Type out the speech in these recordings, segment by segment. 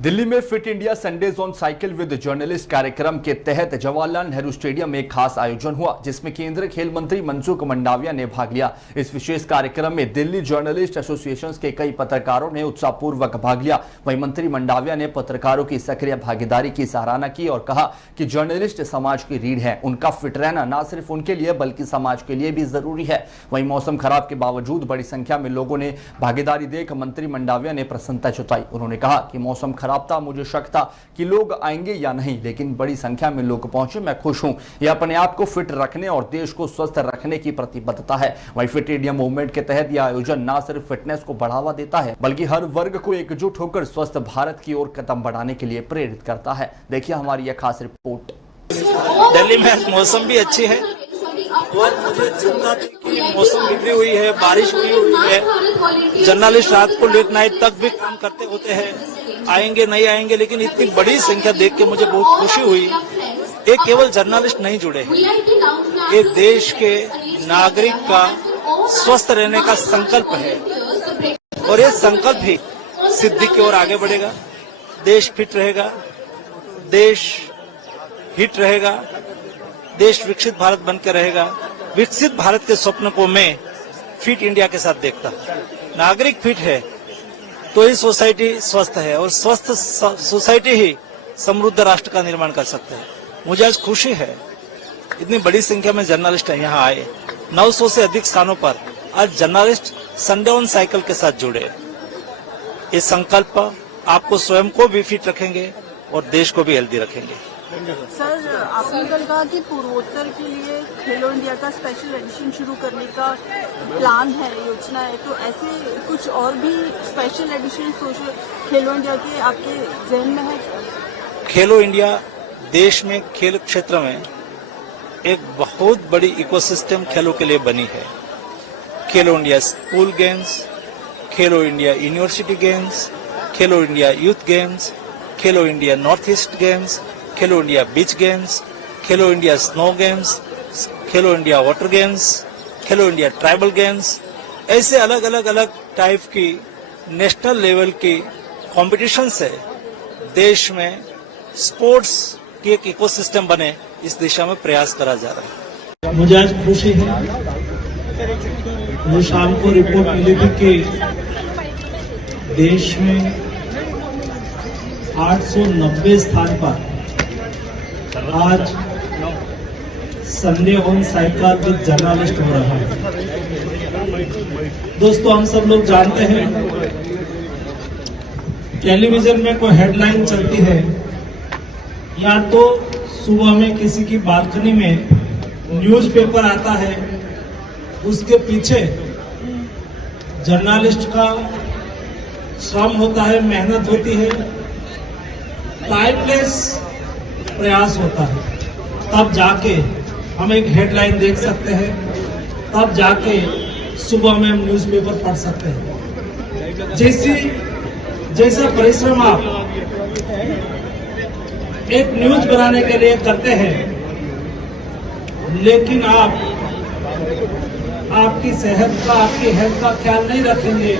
दिल्ली में fit India Sundays on cycle with journalist कार्यक्रम के तहत जवाहरलाल नेहरू स्टेडियम में एक खास आयोजन हुआ, जिसमें केंद्रीय खेल मंत्री मनसुख मंडाविया ने भाग लिया। इस विशेष कार्यक्रम में दिल्ली जर्नलिस्ट एसोसिएशन के कई पत्रकारों ने उत्साहपूर्वक भाग लिया। वहीं मंत्री मंडाविया ने पत्रकारों की सक्रिय भागीदारी की सराहना की और कहा कि जर्नलिस्ट समाज की रीढ़ है, उनका फिट रहना न सिर्फ उनके लिए बल्कि समाज के लिए भी जरूरी है। वहीं मौसम खराब के बावजूद बड़ी संख्या में लोगों ने भागीदारी देख मंत्री मंडाविया ने प्रसन्नता जताई। उन्होंने कहा कि मौसम खराब था, मुझे शक था कि लोग आएंगे या नहीं, लेकिन बड़ी संख्या में लोग पहुंचे। मैं खुश हूं। यह अपने आप को फिट रखने और देश को स्वस्थ रखने की प्रतिबद्धता है। वहीं फिट इंडिया मूवमेंट के तहत यह आयोजन न सिर्फ फिटनेस को बढ़ावा देता है बल्कि हर वर्ग को एकजुट होकर स्वस्थ भारत की ओर कदम बढ़ाने के लिए प्रेरित करता है। देखिए हमारी यह खास रिपोर्ट। दिल्ली में मौसम भी अच्छी है और मुझे चिंता थी कि मौसम बिगड़ी हुई है, बारिश हुई है। जर्नलिस्ट रात को लेट नाइट तक भी काम करते होते हैं, आएंगे नहीं आएंगे, लेकिन इतनी बड़ी संख्या देख के मुझे बहुत खुशी हुई। एक केवल जर्नलिस्ट नहीं जुड़े, एक देश के नागरिक का स्वस्थ रहने का संकल्प है और ये संकल्प ही सिद्धि की ओर आगे बढ़ेगा। देश फिट रहेगा, देश हिट रहेगा, देश विकसित भारत बनकर रहेगा। विकसित भारत के स्वप्न को मैं फिट इंडिया के साथ देखता हूँ। नागरिक फिट है तो ही सोसाइटी स्वस्थ है और स्वस्थ सोसाइटी ही समृद्ध राष्ट्र का निर्माण कर सकते हैं। मुझे आज खुशी है इतनी बड़ी संख्या में जर्नलिस्ट यहाँ आए। 900 से अधिक स्थानों पर आज जर्नलिस्ट संडे ऑन साइकिल के साथ जुड़े। ये संकल्प आपको स्वयं को भी फिट रखेंगे और देश को भी हेल्दी रखेंगे। सर, आपने कल कहा कि पूर्वोत्तर के लिए खेलो इंडिया का स्पेशल एडिशन शुरू करने का प्लान है, योजना है, तो ऐसे कुछ और भी स्पेशल एडिशन सोशल खेलो इंडिया के आपके जहन में है? खेलो इंडिया देश में खेल क्षेत्र में एक बहुत बड़ी इकोसिस्टम खेलों के लिए बनी है। खेलो इंडिया स्कूल गेम्स, खेलो इंडिया यूनिवर्सिटी गेम्स, खेलो इंडिया यूथ गेम्स, खेलो इंडिया नॉर्थ ईस्ट गेम्स, खेलो इंडिया बीच गेम्स, खेलो इंडिया स्नो गेम्स, खेलो इंडिया वाटर गेम्स, खेलो इंडिया ट्राइबल गेम्स, ऐसे अलग अलग टाइप की नेशनल लेवल की कॉम्पिटिशन से देश में स्पोर्ट्स की एक इकोसिस्टम बने, इस दिशा में प्रयास करा जा रहा है। मुझे आज खुशी है, मुझे शाम को रिपोर्ट मिली थी कि देश में 890 स्थान पर आज Sunday on cycle with journalist हो रहा है। दोस्तों, हम सब लोग जानते हैं टेलीविजन में कोई हेडलाइन चलती है या तो सुबह में किसी की बालकनी में न्यूज़पेपर आता है, उसके पीछे जर्नलिस्ट का श्रम होता है, मेहनत होती है, टाइमलेस प्रयास होता है, तब जाके हम एक हेडलाइन देख सकते हैं, तब जाके सुबह में हम न्यूज़पेपर पढ़ सकते हैं। जैसा परिश्रम आप एक न्यूज बनाने के लिए करते हैं, लेकिन आप आपकी सेहत का, आपकी हेल्थ का ख्याल नहीं रखेंगे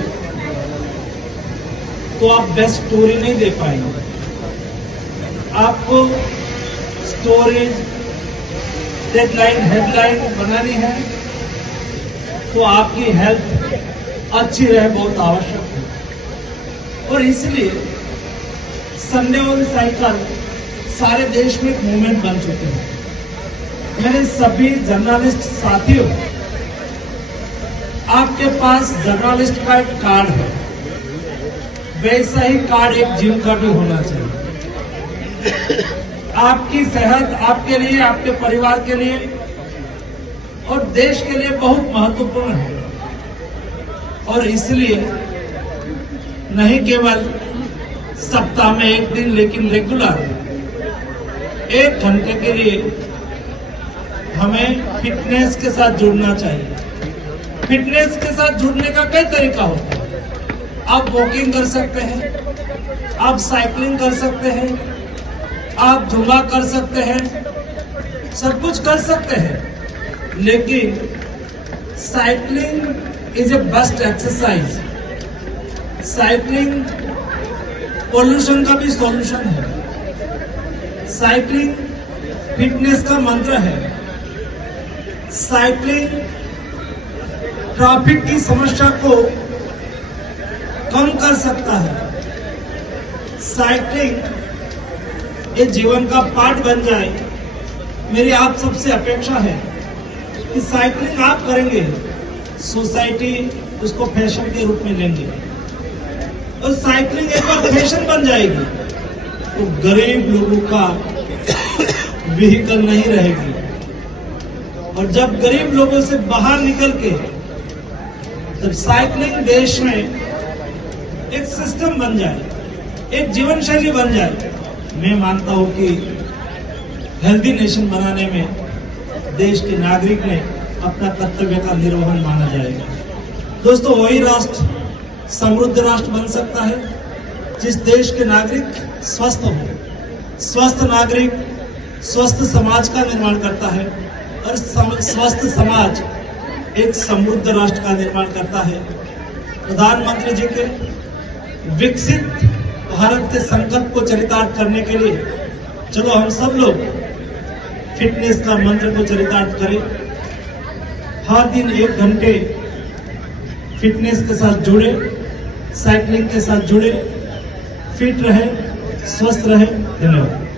तो आप बेस्ट स्टोरी नहीं दे पाएंगे। आपको स्टोरेज, डेडलाइन, हेडलाइन बनानी है तो आपकी हेल्थ अच्छी रहे, बहुत आवश्यक है। और इसलिए संडे ऑन साइकिल सारे देश में एक मूवमेंट बन चुके हैं। मेरे सभी जर्नलिस्ट साथियों, आपके पास जर्नलिस्ट का एक कार्ड है, वैसा ही कार्ड एक जिम का भी होना चाहिए। आपकी सेहत आपके लिए, आपके परिवार के लिए और देश के लिए बहुत महत्वपूर्ण है। और इसलिए नहीं केवल सप्ताह में एक दिन, लेकिन रेगुलर 1 घंटे के लिए हमें फिटनेस के साथ जुड़ना चाहिए। फिटनेस के साथ जुड़ने का कई तरीका होता है। आप वॉकिंग कर सकते हैं, आप साइकिलिंग कर सकते हैं, आप जुम्बा कर सकते हैं, सब कुछ कर सकते हैं, लेकिन cycling is a best exercise. Cycling pollution का भी सॉल्यूशन है। साइकिलिंग फिटनेस का मंत्र है। साइकिलिंग ट्रैफिक की समस्या को कम कर सकता है। साइकिलिंग ये जीवन का पार्ट बन जाए, मेरी आप सबसे अपेक्षा है कि साइकिलिंग आप करेंगे, सोसाइटी उसको फैशन के रूप में लेंगे और साइकिलिंग एक बार फैशन बन जाएगी तो गरीब लोगों का व्हीकल नहीं रहेगी। और जब गरीब लोगों से बाहर निकल के जब साइकिलिंग देश में एक सिस्टम बन जाए, एक जीवन शैली बन जाए, मैं मानता हूं कि हेल्दी नेशन बनाने में देश के नागरिक ने अपना कर्तव्य का निर्वहन माना जाएगा। दोस्तों, वही राष्ट्र समृद्ध राष्ट्र बन सकता है जिस देश के नागरिक स्वस्थ हो। स्वस्थ नागरिक स्वस्थ समाज का निर्माण करता है और स्वस्थ समाज एक समृद्ध राष्ट्र का निर्माण करता है। प्रधानमंत्री जी के विकसित भारत के संकल्प को चरितार्थ करने के लिए चलो हम सब लोग फिटनेस का मंत्र को चरितार्थ करें। हर दिन 1 घंटे फिटनेस के साथ जुड़े, साइकिलिंग के साथ जुड़े, फिट रहे, स्वस्थ रहे। धन्यवाद।